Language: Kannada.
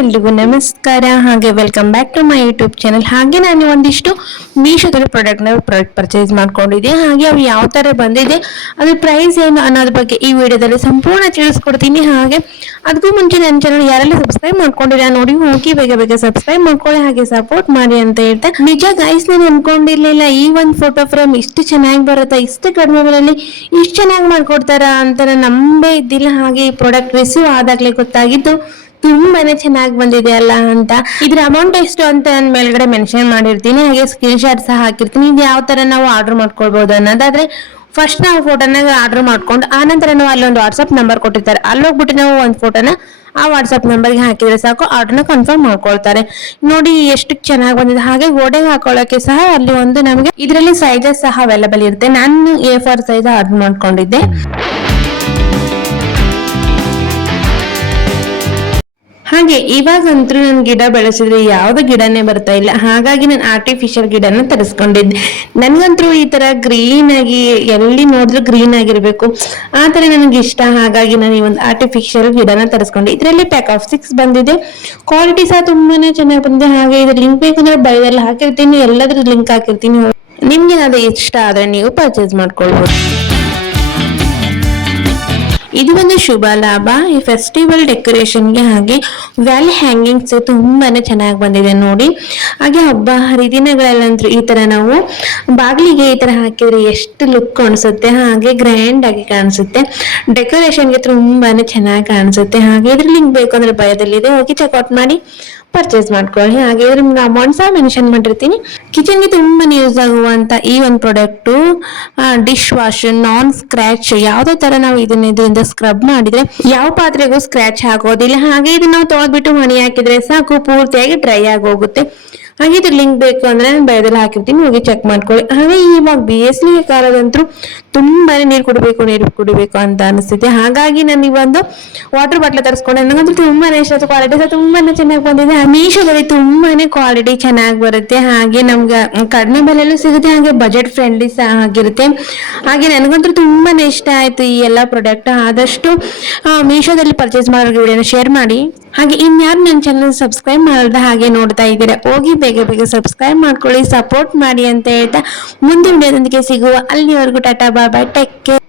ಎಲ್ರಿಗೂ ನಮಸ್ಕಾರ. ಹಾಗೆ welcome back to my YouTube channel. ಹಾಗೆ ನಾನು ಒಂದಿಷ್ಟು ಮೀಶೋದಲ್ಲಿ ಪ್ರಾಡಕ್ಟ್ ಪರ್ಚೇಸ್ ಮಾಡ್ಕೊಂಡಿದ್ದೆ. ಹಾಗೆ ಅವು ಯಾವ ತರ ಬಂದಿದೆ, ಅದ್ರ ಪ್ರೈಸ್ ಏನು ಅನ್ನೋದ್ರ ಬಗ್ಗೆ ಈ ವಿಡಿಯೋದಲ್ಲಿ ಸಂಪೂರ್ಣ ತಿಳಿಸ್ಕೊಡ್ತೀನಿ. ಹಾಗೆ ಅದಕ್ಕೂ ಮುಂಚೆ ನನ್ನ ಚಾನಲ್ ಯಾರೆಲ್ಲ ಸಬ್ಸ್ಕ್ರೈಬ್ ಮಾಡ್ಕೊಂಡಿಲ್ಲ ನೋಡಿ, ಹೋಗಿ ಬೇಗ ಬೇಗ ಸಬ್ಸ್ಕ್ರೈಬ್ ಮಾಡ್ಕೊಳ್ಳಿ, ಹಾಗೆ ಸಪೋರ್ಟ್ ಮಾಡಿ ಅಂತ ಹೇಳ್ತಾ, ನಿಜ ಗೈಸ್ ನಾನು ಅನ್ಕೊಂಡಿರ್ಲಿಲ್ಲ ಈ ಒಂದು ಫೋಟೋ ಫ್ರೇಮ್ ಇಷ್ಟು ಚೆನ್ನಾಗಿ ಬರುತ್ತಾ, ಇಷ್ಟು ಕಡಿಮೆ ಬೆಲೆಯಲ್ಲಿ ಇಷ್ಟು ಚೆನ್ನಾಗಿ ಮಾಡ್ಕೊಡ್ತಾರ ಅಂತ ನಾನು ನಂಬೇ ಇದ್ದಿಲ್ಲ. ಹಾಗೆ ಈ ಪ್ರಾಡಕ್ಟ್ ರಿಸೀವ್ ಆದಾಗ್ಲೇ ಗೊತ್ತಾಗಿದ್ದು ತುಂಬಾನೇ ಚೆನ್ನಾಗಿ ಬಂದಿದೆ ಅಲ್ಲ ಅಂತ. ಇದ್ರ ಅಮೌಂಟ್ ಎಷ್ಟು ಅಂತ ನಾನು ಮೇಲ್ಗಡೆ ಮೆನ್ಷನ್ ಮಾಡಿರ್ತೀನಿ, ಹಾಗೆ ಸ್ಕ್ರೀನ್ ಶಾಟ್ ಸಹ ಹಾಕಿರ್ತೀನಿ. ಇದು ಯಾವ ತರ ನಾವು ಆರ್ಡರ್ ಮಾಡ್ಕೊಳ್ಬಹುದು ಅನ್ನೋದಾದ್ರೆ, ಫಸ್ಟ್ ನಾವು ಫೋಟೋನ ಆರ್ಡರ್ ಮಾಡ್ಕೊಂಡು ಆನಂತರ ನಾವು ಅಲ್ಲೊಂದು ವಾಟ್ಸ್ಆಪ್ ನಂಬರ್ ಕೊಟ್ಟಿರ್ತಾರೆ, ಅಲ್ಲೋಗ್ಬಿಟ್ಟು ನಾವು ಒಂದು ಫೋಟೋನ ಆ ವಾಟ್ಸ್ಆಪ್ ನಂಬರ್ಗೆ ಹಾಕಿದ್ರೆ ಸಾಕು, ಆರ್ಡರ್ನ ಕನ್ಫರ್ಮ್ ಮಾಡ್ಕೊಳ್ತಾರೆ. ನೋಡಿ ಎಷ್ಟು ಚೆನ್ನಾಗಿ ಬಂದಿದೆ. ಹಾಗೆ ಗೋಡೆಗೆ ಹಾಕೊಳ್ಳೋಕೆ ಸಹ ಅಲ್ಲಿ ಒಂದು ನಮಗೆ ಇದರಲ್ಲಿ ಸೈಜಸ್ ಸಹ ಅವೈಲೇಬಲ್ ಇರುತ್ತೆ. ನಾನು A4 ಸೈಜ್ ಆರ್ಡರ್ ಮಾಡ್ಕೊಂಡಿದ್ದೆ. ಹಾಗೆ ಇವಾಗಂತೂ ನಾನು ಗಿಡ ಬೆಳೆಸಿದ್ರೆ ಯಾವ್ದು ಗಿಡನೇ ಬರ್ತಾ ಇಲ್ಲ, ಹಾಗಾಗಿ ನಾನು ಆರ್ಟಿಫಿಷಿಯಲ್ ಗಿಡನ ತರಿಸ್ಕೊಂಡಿದ್ದೆ. ನನ್ಗಂತೂ ಈ ತರ ಗ್ರೀನ್ ಆಗಿ ಎಲ್ಲಿ ನೋಡಿದ್ರು ಗ್ರೀನ್ ಆಗಿರ್ಬೇಕು ಆ ತರ ನನಗೆ ಇಷ್ಟ. ಹಾಗಾಗಿ ನಾನು ಈ ಒಂದು ಆರ್ಟಿಫಿಷಿಯಲ್ ಗಿಡನ ತರಿಸ್ಕೊಂಡೆ. ಇದರಲ್ಲಿ ಪ್ಯಾಕ್ ಆಫ್ 6 ಬಂದಿದೆ. ಕ್ವಾಲಿಟಿ ಸಹ ತುಂಬಾನೇ ಚೆನ್ನಾಗಿ ಬಂದಿದೆ. ಹಾಗೆ ಇದ್ರ ಲಿಂಕ್ ಬೇಕಂದ್ರೆ ಬೈದಲ್ಲಿ ಹಾಕಿರ್ತೀನಿ, ಎಲ್ಲದ್ರ ಲಿಂಕ್ ಹಾಕಿರ್ತೀನಿ. ನಿಮ್ಗೆ ಅದು ಇಷ್ಟ ಆದ್ರೆ ನೀವು ಪರ್ಚೇಸ್ ಮಾಡ್ಕೊಳ್ಬಹುದು. ಇದು ಒಂದು ಶುಭ ಲಾಭ. ಈ ಫೆಸ್ಟಿವಲ್ ಡೆಕೋರೇಷನ್ಗೆ ಹಾಗೆ ವ್ಯಾಲ್ ಹ್ಯಾಂಗಿಂಗ್ಸ್ ತುಂಬಾನೇ ಚೆನ್ನಾಗಿ ಬಂದಿದೆ ನೋಡಿ. ಹಾಗೆ ಹಬ್ಬ ಹರಿದಿನಗಳಲ್ಲಂತೂ ಈ ತರ ನಾವು ಬಾಗಿಲಿಗೆ ಈ ತರ ಹಾಕಿದ್ರೆ ಎಷ್ಟು ಲುಕ್ ಕಾಣಿಸುತ್ತೆ, ಹಾಗೆ ಗ್ರ್ಯಾಂಡ್ ಆಗಿ ಕಾಣಿಸುತ್ತೆ. ಡೆಕೋರೇಷನ್ಗೆ ತುಂಬಾನೇ ಚೆನ್ನಾಗಿ ಕಾಣಿಸುತ್ತೆ. ಹಾಗೆ ಇದ್ರ ಲಿಂಕ್ ಬೇಕು ಅಂದ್ರೆ ಭಯದಲ್ಲಿದೆ, ಹೋಗಿ ಚೆಕ್ಔಟ್ ಮಾಡಿ ಪರ್ಚೇಸ್ ಮಾಡ್ಕೊಳ್ಳಿ. ಹಾಗೆ ನಿಮ್ಗೆ ಅಮೌಂಟ್ ಸಹ ಮೆನ್ಷನ್ ಮಾಡಿರ್ತೀನಿ. ಕಿಚನ್ಗೆ ತುಂಬಾನೇ ಯೂಸ್ ಆಗುವಂತ ಈ ಒಂದು ಪ್ರಾಡಕ್ಟ್ ಡಿಶ್ ವಾಶ್ ನಾನ್ ಸ್ಕ್ರಾಚ್. ಯಾವುದೇ ತರ ನಾವು ಇದರಿಂದ ಸ್ಕ್ರಬ್ ಮಾಡಿದ್ರೆ ಯಾವ ಪಾತ್ರೆಗೂ ಸ್ಕ್ರಾಚ್ ಆಗೋದಿಲ್ಲ. ಹಾಗೆ ಇದನ್ನ ನಾವು ತೊಳೆದ್ಬಿಟ್ಟು ಮಣಿ ಹಾಕಿದ್ರೆ ಸಾಕು, ಪೂರ್ತಿಯಾಗಿ ಡ್ರೈ ಆಗಿ ಹೋಗುತ್ತೆ. ಹಾಗೆ ಇದ್ರ ಲಿಂಕ್ ಬೇಕು ಅಂದ್ರೆ ನಾನು ಬಯದಲ್ಲಿ ಹಾಕಿರ್ತೀನಿ, ಹೋಗಿ ಚೆಕ್ ಮಾಡ್ಕೊಳ್ಳಿ. ಹಾಗೆ ಇವಾಗ ಬೇಸಿಗೆ ಕಾಲದಂತೂ ತುಂಬಾನೇ ನೀರು ಕುಡಿಬೇಕು ಅಂತ ಅನಿಸ್ತಿದೆ. ಹಾಗಾಗಿ ನಾನು ಈ ಒಂದು ವಾಟರ್ ಬಾಟ್ಲ್ ತರಿಸ್ಕೊಂಡೆ. ನನಗಂತೂ ತುಂಬಾನೇ ಇಷ್ಟ ಆಯ್ತು. ಕ್ವಾಲಿಟಿ ಸಹ ತುಂಬಾನೇ ಚೆನ್ನಾಗಿ ಬಂದಿದೆ. ಮೀಶೋದಲ್ಲಿ ತುಂಬಾನೇ ಕ್ವಾಲಿಟಿ ಚೆನ್ನಾಗಿ ಬರುತ್ತೆ, ಹಾಗೆ ನಮ್ಗೆ ಕಡಿಮೆ ಬೆಲೆಯಲ್ಲೂ ಸಿಗುತ್ತೆ, ಹಾಗೆ ಬಜೆಟ್ ಫ್ರೆಂಡ್ಲಿ ಸಹ ಆಗಿರುತ್ತೆ. ಹಾಗೆ ನನಗಂತೂ ತುಂಬಾನೇ ಇಷ್ಟ ಆಯ್ತು ಈ ಎಲ್ಲ ಪ್ರಾಡಕ್ಟ್. ಆದಷ್ಟು ಮೀಶೋದಲ್ಲಿ ಪರ್ಚೇಸ್ ಮಾಡೋ ವಿಡಿಯೋನ ಶೇರ್ ಮಾಡಿ. ಹಾಗೆ ಇನ್ಯಾರು ನನ್ನ ಚಾನಲ್ ಸಬ್ಸ್ಕ್ರೈಬ್ ಮಾಡದ ಹಾಗೆ ನೋಡ್ತಾ ಇದ್ದೀರಾ, ಹೋಗಿ ಬೇಗ ಬೇಗ ಸಬ್ಸ್ಕ್ರೈಬ್ ಮಾಡ್ಕೊಳ್ಳಿ, ಸಪೋರ್ಟ್ ಮಾಡಿ ಅಂತ ಹೇಳ್ತಾ ಮುಂದಿನ ವಿಡಿಯೋದೊಂದಿಗೆ ಸಿಗುವ. ಅಲ್ಲಿವರೆಗೂ ಟಾಟಾ ಬಾಯ್ ಬಾಯ್, ಟೇಕ್ ಕೇರ್.